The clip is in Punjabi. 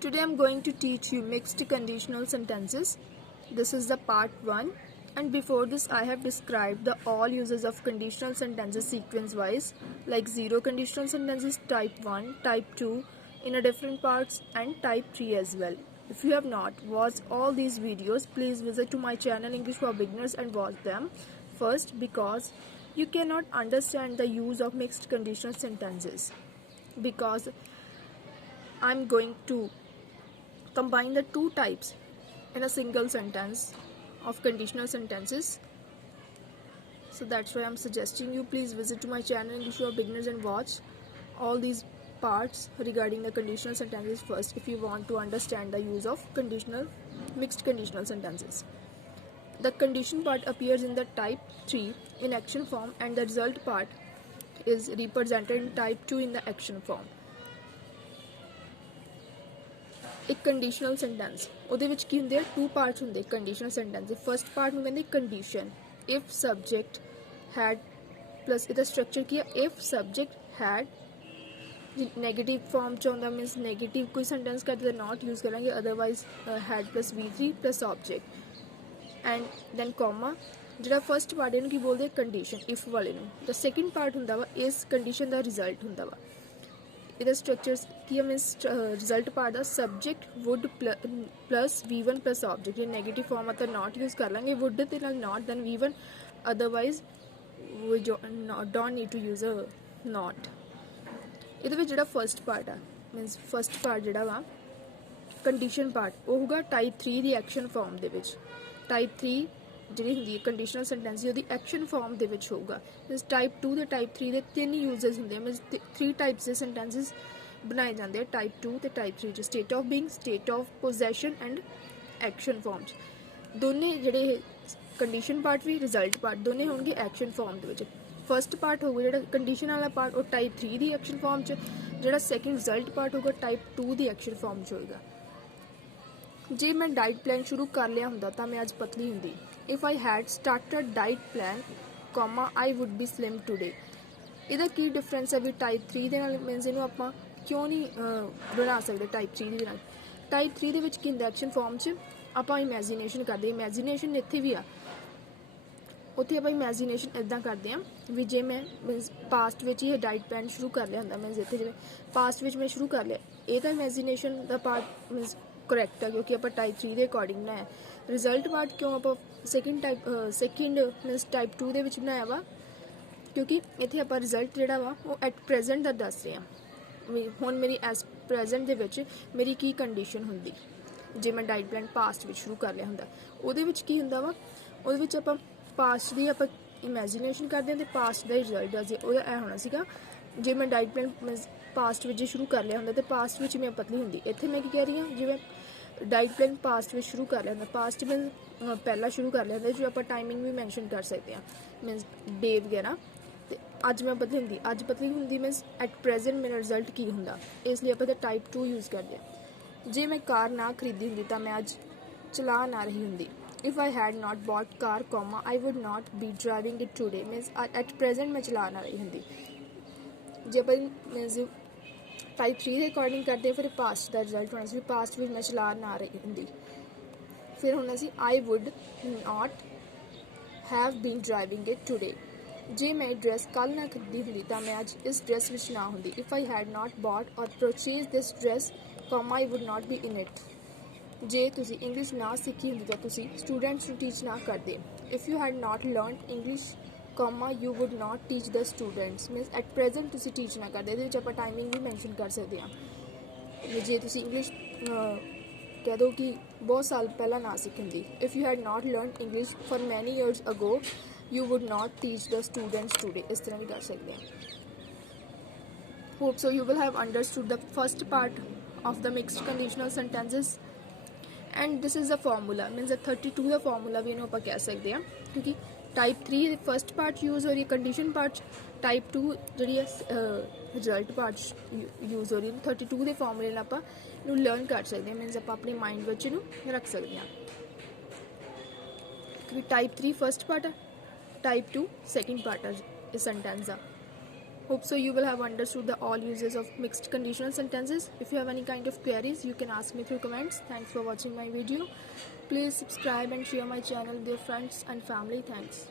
Today I'm going to teach you mixed conditional sentences. This is the part 1, and before this I have described the all uses of conditional sentences sequence wise, like zero conditional sentences type 1, type 2 in a different parts, and type 3 as well. If you have not watched all these videos, please visit to my channel English for Beginners and watch them first, because you cannot understand the use of mixed conditional sentences, because I'm going to combine the two types in a single sentence of conditional sentences. So that's why I'm suggesting you please visit to my channel English for Beginners and watch all these parts regarding the conditional sentences first, if you want to understand the use of mixed conditional sentences. The condition part appears in the type 3 in action form, and the result part is represented in type 2 in the action form. एक कंडीशनल सेंटेंस ਉਹਦੇ ਵਿੱਚ ਕੀ ਹੁੰਦੇ ਆ, ਟੂ ਪਾਰਟਸ ਹੁੰਦੇ ਕੰਡੀਸ਼ਨਲ ਸੈਂਟੈਂਸ ਦੇ। ਫਸਟ ਪਾਰਟ ਨੂੰ ਕਹਿੰਦੇ condition. If subject had plus ਇਹਦਾ ਸਟਰਕਚਰ ਕੀ ਆ, if subject had negative form ਚ ਆਉਂਦਾ, ਮੀਨਸ ਨੈਗੇਟਿਵ ਕੋਈ ਸੈਂਟੈਂਸ ਕਰਦੇ ਤਾਂ ਨਾਟ ਯੂਜ਼ ਕਰਾਂਗੇ, otherwise had plus V3 plus object and then comma. ਜਿਹੜਾ ਫਸਟ ਪਾਰਟ ਇਹਨੂੰ ਕੀ ਬੋਲਦੇ, ਕੰਡੀਸ਼ਨ ਇਫ ਵਾਲੇ ਨੂੰ। ਤਾਂ ਸੈਕਿੰਡ ਪਾਰਟ ਹੁੰਦਾ ਵਾ ਇਸ ਕੰਡੀਸ਼ਨ ਦਾ ਰਿਜ਼ਲਟ ਹੁੰਦਾ ਵਾ। ਇਹਦਾ ਸਟਰਕਚਰ ਕੀ ਹੈ, ਮੀਨਸ ਰਿਜ਼ਲਟ ਪਾਰਟ ਦਾ subject would plus V1 plus object. ਜੇ ਨੈਗੇਟਿਵ ਫਾਰਮ ਆ ਤਾਂ ਨਾਟ ਯੂਜ਼ ਕਰ ਲਾਂਗੇ, ਵੁੱਡ ਦੇ ਨਾਲ not then V1, otherwise we don't need to use a not. ਇਹਦੇ ਵਿੱਚ ਜਿਹੜਾ ਫਸਟ ਪਾਰਟ ਆ, ਮੀਨਸ ਫਸਟ ਪਾਰਟ ਜਿਹੜਾ ਵਾ ਕੰਡੀਸ਼ਨ ਪਾਰਟ, ਉਹ ਹੋਊਗਾ ਟਾਈਪ 3 ਦੀ ਐਕਸ਼ਨ ਫਾਰਮ ਦੇ ਵਿੱਚ। ਟਾਈਪ 3 ਜਿਹੜੀ ਹੁੰਦੀ ਹੈ ਕੰਡੀਸ਼ਨਲ ਸੈਂਟੈਂਸ ਉਹਦੀ ਐਕਸ਼ਨ ਫਾਰਮ ਦੇ ਵਿੱਚ ਹੋਊਗਾ। ਮੀਨਸ ਟਾਈਪ 2 ਤੇ ਟਾਈਪ 3 ਦੇ ਤਿੰਨ ਯੂਜ਼ਸ ਹੁੰਦੇ ਆ, ਮੀਨਸ 3 ਟਾਈਪਸ ਦੇ ਸੈਂਟੈਂਸਿਸ ਬਣਾਏ ਜਾਂਦੇ ਆ ਟਾਈਪ 2 ਤੇ ਟਾਈਪ 3 ਚ। State of being, state of possession and action form ਚ। ਦੋਨੇ ਜਿਹੜੇ ਕੰਡੀਸ਼ਨ ਪਾਰਟ ਵੀ ਰਿਜ਼ਲਟ ਪਾਰਟ ਦੋਨੇ ਹੋਣਗੇ ਐਕਸ਼ਨ ਫਾਰਮ ਦੇ ਵਿੱਚ। ਫਸਟ ਪਾਰਟ ਹੋਊਗਾ ਜਿਹੜਾ ਕੰਡੀਸ਼ਨ ਵਾਲਾ ਪਾਰਟ, ਉਹ ਟਾਈਪ 3 ਦੀ ਐਕਸ਼ਨ ਫਾਰਮ ਚ। ਜਿਹੜਾ ਸੈਕਿੰਡ ਰਿਜ਼ਲਟ ਪਾਰਟ ਹੋਊਗਾ ਟਾਈਪ 2 ਦੀ ਐਕਸ਼ਨ ਫਾਰਮ ਚ ਹੋਏਗਾ। ਜੇ ਮੈਂ ਡਾਈਟ ਪਲਾਨ ਸ਼ੁਰੂ ਕਰ ਲਿਆ ਹੁੰਦਾ ਤਾਂ ਮੈਂ ਅੱਜ ਪਤਲੀ ਹੁੰਦੀ। If I head started diet plan comma I wood B slim today. ਇਹਦਾ ਕੀ ਡਿਫਰੈਂਸ ਹੈ ਵੀ ਟਾਈਪ 3 ਦੇ ਨਾਲ, ਮੀਨਸ ਇਹਨੂੰ ਆਪਾਂ ਕਿਉਂ ਨਹੀਂ ਬਣਾ ਸਕਦੇ ਟਾਈਪ 3 ਦੇ ਨਾਲ। ਟਾਈਪ 3 ਦੇ ਵਿੱਚ ਕੀ ਹੁੰਦਾ, ਐਕਸ਼ਨ ਫਾਰਮ 'ਚ ਆਪਾਂ ਇਮੈਜੀਨੇਸ਼ਨ ਕਰਦੇ। ਇਮੈਜੀਨੇਸ਼ਨ ਇੱਥੇ ਵੀ ਆ, ਉੱਥੇ ਆਪਾਂ ਇਮੈਜੀਨੇਸ਼ਨ ਇੱਦਾਂ ਕਰਦੇ ਹਾਂ ਵੀ ਜੇ ਮੈਂ ਮੀਨਸ ਪਾਸਟ ਵਿੱਚ ਹੀ ਇਹ ਡਾਈਟ ਪਲਾਨ ਸ਼ੁਰੂ ਕਰ ਲਿਆ ਹੁੰਦਾ, ਮੀਨਸ ਇੱਥੇ ਜਿਵੇਂ ਪਾਸਟ ਵਿੱਚ ਮੈਂ ਸ਼ੁਰੂ ਕਰ ਲਿਆ, ਇਹ ਤਾਂ ਇਮੈਜੀਨੇਸ਼ਨ ਦਾ ਪਾਰਟ ਮੀਨਸ ਕਰੈਕਟ ਹੈ ਕਿਉਂਕਿ ਆਪਾਂ ਟਾਈਪ 3 ਦੇ ਅਕੋਰਡਿੰਗ ਬਣਾਇਆ। ਰਿਜ਼ਲਟ ਪਾਰਟ ਕਿਉਂ ਆਪਾਂ ਸੈਕਿੰਡ ਮੀਨਸ ਟਾਈਪ 2 ਦੇ ਵਿੱਚ ਬਣਾਇਆ ਵਾ, ਕਿਉਂਕਿ ਇੱਥੇ ਆਪਾਂ ਰਿਜ਼ਲਟ ਜਿਹੜਾ ਵਾ ਉਹ ਐਟ ਪ੍ਰੈਜ਼ੈਂਟ ਦਾ ਦੱਸ ਰਹੇ ਹਾਂ ਵੀ ਹੁਣ ਮੇਰੀ ਐਸ ਪ੍ਰੈਜ਼ੈਂਟ ਦੇ ਵਿੱਚ ਮੇਰੀ ਕੀ ਕੰਡੀਸ਼ਨ ਹੁੰਦੀ ਜੇ ਮੈਂ ਡਾਈਟ ਪਲਾਨ ਪਾਸਟ ਵਿੱਚ ਸ਼ੁਰੂ ਕਰ ਲਿਆ ਹੁੰਦਾ। ਉਹਦੇ ਵਿੱਚ ਕੀ ਹੁੰਦਾ ਵਾ, ਉਹਦੇ ਵਿੱਚ ਆਪਾਂ ਪਾਸਟ ਦੀ ਆਪਾਂ ਇਮੈਜੀਨੇਸ਼ਨ ਕਰਦੇ ਹਾਂ ਅਤੇ ਪਾਸਟ ਦਾ ਹੀ ਰਿਜ਼ਲਟ ਦੱਸਦੇ। ਉਹਦਾ ਇਹ ਹੋਣਾ ਸੀਗਾ ਜੇ ਮੈਂ ਡਾਈਟ ਪਲਾਨ ਮੀਨਸ ਪਾਸਟ ਵਿੱਚ ਸ਼ੁਰੂ ਕਰ ਲਿਆ ਹੁੰਦਾ ਅਤੇ ਪਾਸਟ ਵਿੱਚ ਮੈਂ ਪਤਲੀ ਹੁੰਦੀ। ਇੱਥੇ ਮੈਂ ਕੀ ਕਹਿ ਰਹੀ ਹਾਂ, ਜਿਵੇਂ ਡਾਈਟ ਪਲਾਨ ਪਾਸਟ ਵਿੱਚ ਸ਼ੁਰੂ ਕਰ ਲਿਆ ਹੁੰਦਾ, ਪਾਸਟ ਮੀਨਸ ਪਹਿਲਾਂ ਸ਼ੁਰੂ ਕਰ ਲਿਆ ਹੁੰਦਾ, ਜੋ ਆਪਾਂ ਟਾਈਮਿੰਗ ਵੀ ਮੈਂਸ਼ਨ ਕਰ ਸਕਦੇ ਹਾਂ, ਮੀਨਸ ਡੇ ਵਗੈਰਾ। ਅਤੇ ਅੱਜ ਮੈਂ ਪਤਲੀ ਹੁੰਦੀ, ਅੱਜ ਪਤਲੀ ਹੁੰਦੀ ਮੀਨਸ ਐਟ ਪ੍ਰੈਜ਼ੈਂਟ ਮੇਰਾ ਰਿਜ਼ਲਟ ਕੀ ਹੁੰਦਾ, ਇਸ ਲਈ ਆਪਾਂ ਤਾਂ ਟਾਈਪ 2 ਯੂਜ਼ ਕਰਦੇ ਹਾਂ। ਜੇ ਮੈਂ ਕਾਰ ਨਾ ਖਰੀਦੀ ਹੁੰਦੀ ਤਾਂ ਮੈਂ ਅੱਜ ਚਲਾ ਨਾ ਰਹੀ ਹੁੰਦੀ। If I had not boat car comma I would not B driving it today, means at present ਮੈਂ ਚਲਾ ਨਾ ਰਹੀ ਹੁੰਦੀ। ਜੇ ਆਪਾਂ ਮੀਨਸ ਟਾਈਪ 3 ਦੇ ਅਕੋਰਡਿੰਗ ਕਰਦੇ ਫਿਰ ਪਾਸਟ ਦਾ ਰਿਜ਼ਲਟ ਹੋਣਾ ਸੀ, ਪਾਸਟ ਵਿੱਚ ਮੈਂ ਚਲਾ ਨਾ ਰਹੀ ਹੁੰਦੀ। ਫਿਰ ਹੋਣਾ ਸੀ I would not have been driving it today. ਜੇ ਮੈਂ ਡਰੈਸ ਕੱਲ੍ਹ ਨਾ ਖਰੀਦੀ ਹੁੰਦੀ ਤਾਂ ਮੈਂ ਅੱਜ ਇਸ ਡਰੈਸ ਵਿੱਚ ਨਾ ਹੁੰਦੀ। If I had not bought or purchase this dress comma I would not be in it. ਜੇ ਤੁਸੀਂ ਇੰਗਲਿਸ਼ ਨਾ ਸਿੱਖੀ ਹੁੰਦੀ ਤਾਂ ਤੁਸੀਂ ਸਟੂਡੈਂਟਸ ਨੂੰ ਟੀਚ ਨਾ ਕਰਦੇ। If you had not learned English comma you would not teach the students, means at present ਤੁਸੀਂ ਟੀਚ ਨਾ ਕਰਦੇ। ਇਹਦੇ ਵਿੱਚ ਆਪਾਂ ਟਾਈਮਿੰਗ ਵੀ ਮੈਂਸ਼ਨ ਕਰ ਸਕਦੇ ਹਾਂ। ਜੇ ਤੁਸੀਂ ਇੰਗਲਿਸ਼ ਕਹਿ ਦਿਓ ਕਿ ਬਹੁਤ ਸਾਲ ਪਹਿਲਾਂ ਨਾ ਸਿੱਖੀ ਹੁੰਦੀ, if you had not learned English for many years ago you would not teach the students today, ਇਸ ਤਰ੍ਹਾਂ ਵੀ ਕਰ ਸਕਦੇ ਹਾਂ। Hope so you will have understood the first part of the mixed conditional sentences, and this is the formula, means the 32 the formula ਵੀ ਇਹਨੂੰ ਆਪਾਂ ਕਹਿ ਸਕਦੇ ਹਾਂ, ਕਿਉਂਕਿ ਟਾਈਪ 3 ਦੇ ਫਸਟ ਪਾਰਟ ਯੂਜ਼ ਹੋ ਰਹੀ ਹੈ ਕੰਡੀਸ਼ਨ ਪਾਰਟ, ਟਾਈਪ 2 ਜਿਹੜੀ ਹੈ ਰਿਜ਼ਲਟ ਪਾਰਟ ਯੂਜ਼ ਹੋ ਰਹੀ ਹੈ। 32 ਦੇ ਫਾਰਮੂਲੇ ਨਾਲ ਆਪਾਂ ਇਹਨੂੰ ਲਰਨ ਕਰ ਸਕਦੇ ਹਾਂ, ਮੀਨਸ ਆਪਾਂ ਆਪਣੇ ਮਾਈਂਡ ਵਿੱਚ ਇਹਨੂੰ ਰੱਖ ਸਕਦੇ ਹਾਂ। ਕਿਉਂਕਿ ਟਾਈਪ 3 ਫਸਟ ਪਾਰਟ ਹੈ, ਟਾਈਪ 2 ਸੈਕਿੰਡ ਪਾਰਟ ਹੈ ਇਸ sentence the. Hope so you will have understood the all uses of mixed conditional sentences. If you have any kind of queries, you can ask me through comments. Thanks for watching my video. Please subscribe and share my channel with your friends and family. Thanks.